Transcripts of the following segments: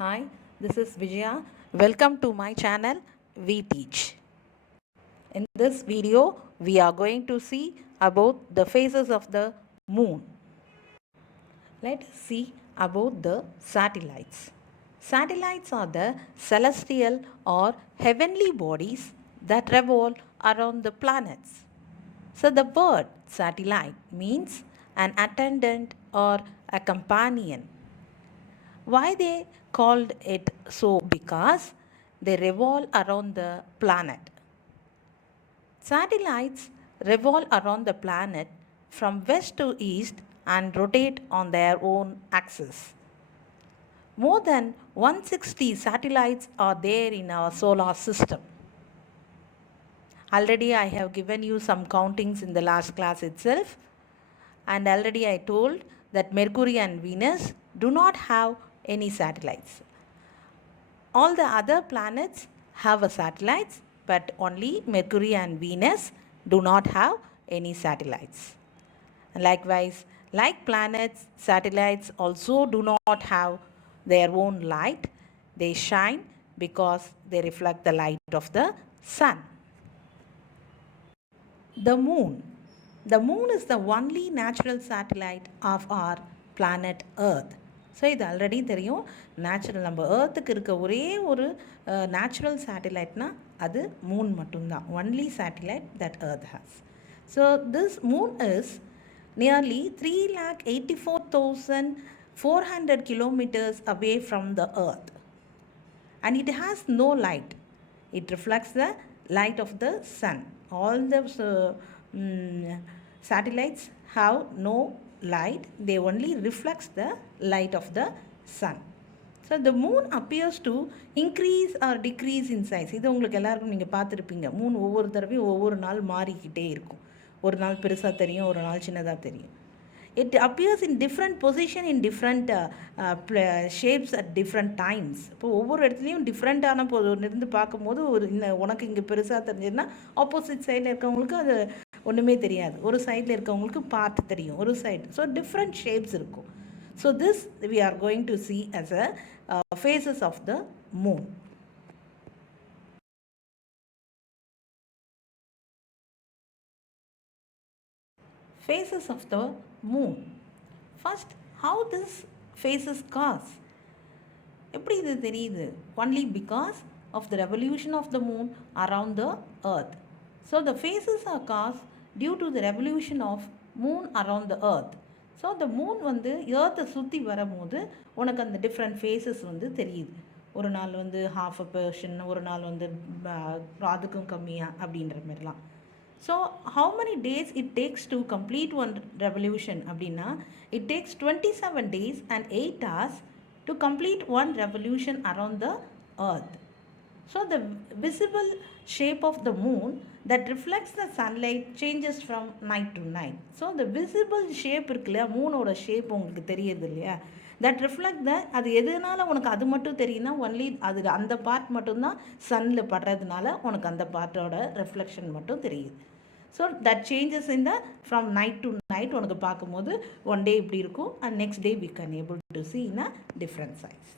Hi, this is Vijaya. Welcome to my channel, We Teach. In this video, we are going to see about the phases of the moon. Let us see about the satellites. Satellites are the celestial or heavenly bodies that revolve around the planets. So the word satellite means an attendant or a companion. Why they called it so? Because they revolve around the planet. Satellites revolve around the planet from west to east and rotate on their own axis. More than 160 satellites are there in our solar system. Already I have given you some countings in the last class itself, and already I told that Mercury and Venus do not have any satellites. All the other planets have a satellites, but only Mercury and Venus do not have any satellites. And likewise, like planets, satellites also do not have their own light. They shine because they reflect the light of the sun. The moon. The moon is the only natural satellite of our planet Earth. So இது ஆல்ரெடி தெரியும். நேச்சுரல் நம்ம ஏர்த்துக்கு இருக்க ஒரே ஒரு நேச்சுரல் சேட்டிலைட்னா அது மூன் மட்டும்தான். Only satellite that earth has. So this Moon is nearly 384,400 kilometers away from the earth, and it has no light. It reflects the light of the sun. All the satellites have no light. They only reflects the light of the sun. So the moon appears to increase or decrease in size. இது உங்களுக்கு எல்லாருக்கும் நீங்கள் பார்த்துருப்பீங்க. மூன் ஒவ்வொரு தடவையும் ஒவ்வொரு நாள் மாறிக்கிட்டே இருக்கும். ஒரு நாள் பெருசாக தெரியும், ஒரு நாள் சின்னதாக தெரியும். It appears in different position in different shapes at different times. இப்போ ஒவ்வொரு இடத்துலையும் டிஃப்ரெண்ட்டான இருந்து பார்க்கும்போது ஒரு உனக்கு இங்கே பெருசாக தெரிஞ்சதுன்னா ஆப்போசிட் சைடில் இருக்கவங்களுக்கு அது ஒன்றுமே தெரியாது. ஒரு சைடில் இருக்கவங்களுக்கு பார்ட் தெரியும், ஒரு சைடு. ஸோ டிஃப்ரெண்ட் ஷேப்ஸ் இருக்கும். So this we are going to see as a phases of the moon. Phases of the moon. First, how this phases cause? எப்படி இது தெரியுது? Only because of the revolution of the moon around the earth. So the phases are caused due to the revolution of moon around the earth. So the moon வந்து ஏர்த்தை சுற்றி வரும்போது உனக்கு அந்த different faces வந்து தெரியுது. ஒரு நாள் வந்து ஹாஃப் அ பர்ஷன், ஒரு நாள் வந்து அதுக்கும் கம்மியாக அப்படின்ற மாதிரிலாம். So how many days it takes to complete one revolution அப்படின்னா it takes 27 days and 8 hours to complete one revolution around the earth. So the visible shape of the moon that reflects the sunlight changes from night to night. So the visible shape இருக்குல்லையா, மூனோட ஷேப் உங்களுக்கு தெரியுது இல்லையா, that reflect த அது எதுனால உனக்கு அது மட்டும் தெரியும்னா ஒன்லி அது அந்த பார்ட் மட்டும்தான் சன்னில் படுறதுனால உனக்கு அந்த பார்ட்டோட ரிஃப்ளெக்ஷன் மட்டும் தெரியுது. So that changes in the from night to night உனக்கு பார்க்கும்போது ஒன் டே இப்படி இருக்கும் and next day we can able to see in a different size.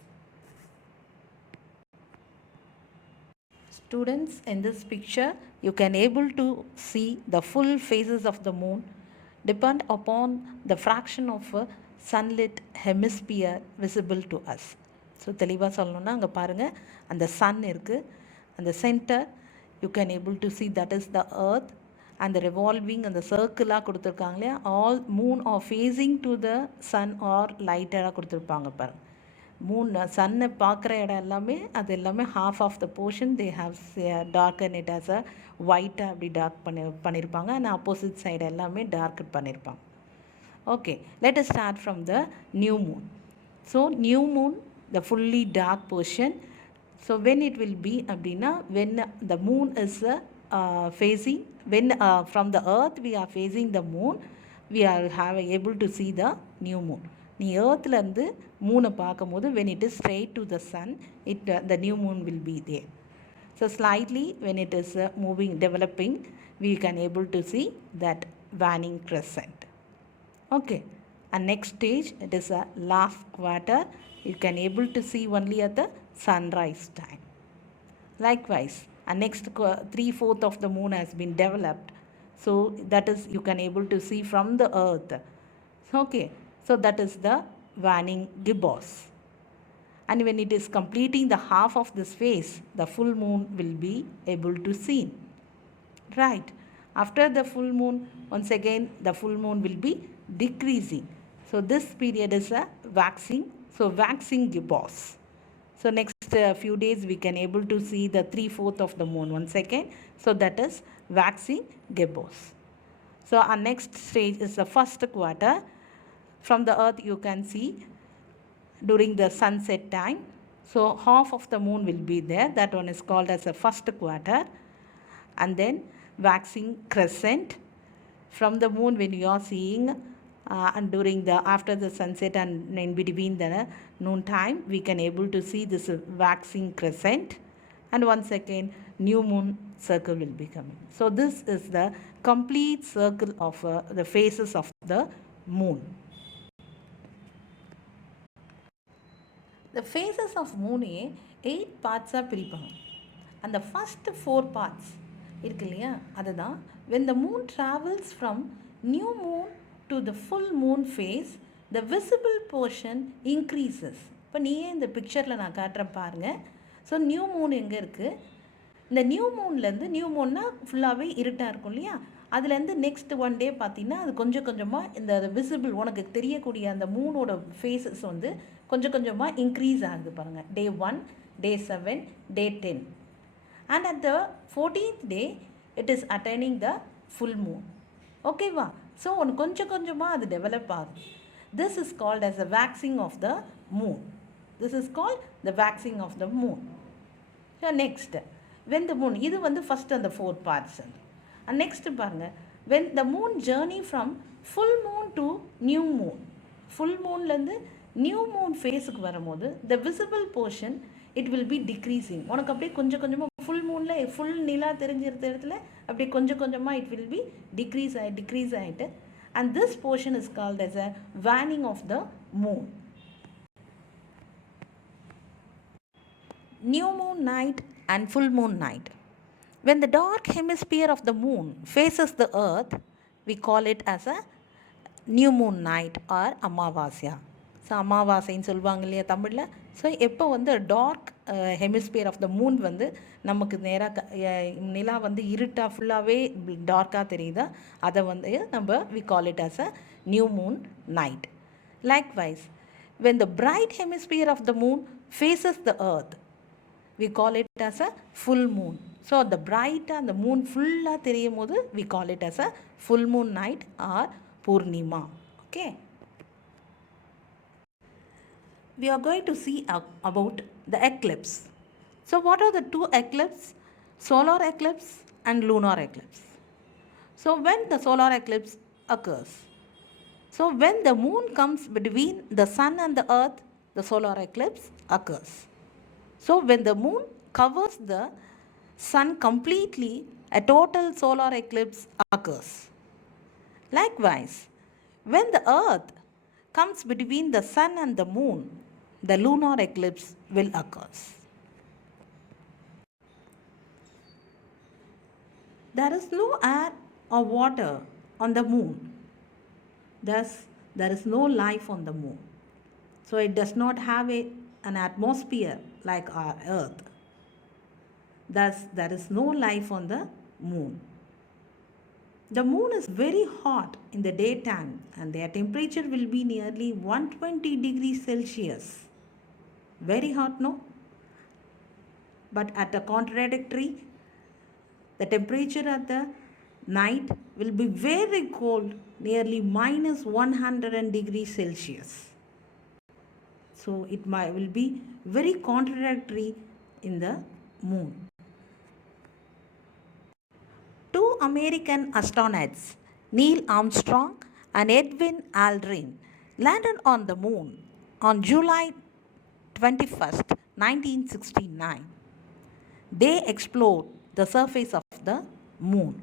Students, in this picture you can able to see the full phases of the moon depend upon the fraction of a sunlit hemisphere visible to us. So தெளிவாக சொல்லணுன்னா அங்கே பாருங்கள், அந்த சன் இருக்குது, அந்த centre you can able to see that is the earth, and the revolving and the சர்க்கிளாக கொடுத்துருக்காங்க இல்லையா, all moon are facing to the sun are லைட்டராக கொடுத்துருப்பாங்க பாருங்கள். மூன் சன்னை பார்க்குற இடம் எல்லாமே அது எல்லாமே half of the portion they have darken it as a ஒயிட்டாக அப்படி டார்க் பண்ணியிருப்பாங்க, அண்ட் ஆப்போசிட் சைடு எல்லாமே டார்க் பண்ணியிருப்பாங்க. Okay, let us start from the new moon. So new moon, the fully dark portion. So when it will be அப்படின்னா when the moon is facing, when from the earth we are facing the moon, we are able to see the new moon. நீ ஏர்த்லேருந்து மூனை பார்க்கும்போது when it is straight to the sun, the new moon will be there. So slightly when it is moving, developing, we can able to see that waning crescent. Okay, And next stage, it is a last quarter. You can able to see only at the sunrise time. Likewise, and next 3/4 of the moon has been developed. So that is you can able to see from the earth. Okay, so that is the waning gibbous. And when it is completing the half of this phase, the full moon will be able to seen. Right. After the full moon, once again the full moon will be decreasing. So this period is a waxing. So waxing gibbous. So next few days we can able to see the 3/4 of the moon once again. So that is waxing gibbous. So our next stage is the first quarter. From the earth you can see during the sunset time. So half of the moon will be there. That one is called as the first quarter. And then waxing crescent. From the moon when you are seeing and during the after the sunset and in between the noon time, we can able to see this waxing crescent. And once again new moon circle will be coming. So this is the complete circle of the phases of the moon. The phases of moon 8 parts பிரிப்பாங்க. And the first 4 parts இருக்கு இல்லையா, அதுதான் when the moon travels from new moon to the full moon phase, the visible portion increases. இப்போ நீயே இந்த பிக்சரில் நான் காட்டுறேன் பாருங்கள். ஸோ நியூ மூன் எங்கே இருக்குது, இந்த நியூ மூன்லேருந்து நியூ மூன்னா ஃபுல்லாகவே இருட்டாக இருக்கும் இல்லையா, அதுலேருந்து நெக்ஸ்ட் ஒன் டே பார்த்திங்கன்னா அது கொஞ்சம் கொஞ்சமாக இந்த விசிபிள் உனக்கு தெரியக்கூடிய அந்த மூனோட ஃபேஸஸ் வந்து கொஞ்சம் கொஞ்சமாக இன்க்ரீஸ் ஆகுது பாருங்கள். Day 1, Day 7, Day 10. And at the 14th day, it is attaining the full moon. ஓகேவா? ஸோ ஒன்று கொஞ்சம் கொஞ்சமாக அது டெவலப் ஆகுது. This is called as the waxing of the moon. This is called the waxing of the moon. So next, when the moon, இது வந்து first அந்த 4 parts. And next பாருங்கள், when the moon journey from full moon to new moon. full moonலேருந்து new moon ஃபேஸுக்கு வரும்போது the visible portion it will be decreasing. உனக்கு அப்படியே கொஞ்சம் கொஞ்சமாக ஃபுல் மூனில் ஃபுல் நிலா தெரிஞ்சிருந்த இடத்துல அப்படியே கொஞ்சம் கொஞ்சமாக it will be decrease ஆகிட்டு and this portion is called as a waning of the moon. New moon night and full moon night. When the dark hemisphere of the moon faces the earth, we call it as a new moon night or amavasya. So அமாவாசைன்னு சொல்லுவாங்க இல்லையா தமிழில். So எப்போ வந்து dark hemisphere of the moon வந்து நமக்கு நேராக நிலா வந்து இருட்டாக ஃபுல்லாகவே டார்க்காக தெரியுதா, அதை வந்து நம்ம we call it as a new moon night. Likewise when the bright hemisphere of the moon faces the earth, we call it as a full moon. So அந்த பிரைட்டாக அந்த மூன் ஃபுல்லாக தெரியும் போது we call it as a full moon night or Purnima. Okay. We are going to see about the eclipse. So what are the two eclipses? Solar eclipse and lunar eclipse. So when the solar eclipse occurs, so when the moon comes between the sun and the earth, the solar eclipse occurs. So when the moon covers the sun completely, a total solar eclipse occurs. Likewise, when the earth comes between the sun and the moon, the lunar eclipse will occur. There is no air or water on the moon. Thus, there is no life on the moon. So it does not have an atmosphere like our earth. Thus, there is no life on the moon. The moon is very hot in the daytime and their temperature will be nearly 120 degrees Celsius. Very hot, no? But at the contradictory, the temperature at the night will be very cold, nearly minus 100 degrees Celsius. So it will be very contradictory in the moon. 2 American astronauts, Neil Armstrong and Edwin Aldrin, landed on the moon on July 21st, 1969. They explored the surface of the moon.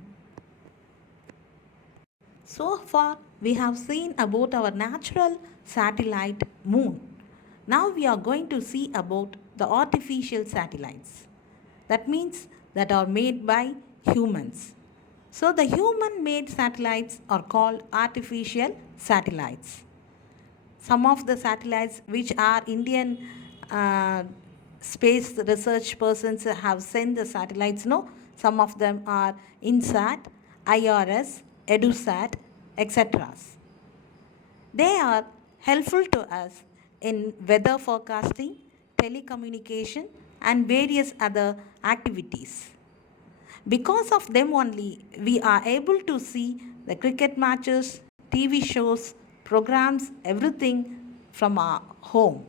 So far, we have seen about our natural satellite moon. Now we are going to see about the artificial satellites. That means that are made by humans. So the human made satellites are called artificial satellites. Some of the satellites which are Indian uh, space research persons have sent the satellites, no? Some of them are INSAT, IRS, EduSat, etc. They are helpful to us in weather forecasting, telecommunication, and various other activities. Because of them only, we are able to see the cricket matches, TV shows, programs, everything from our home.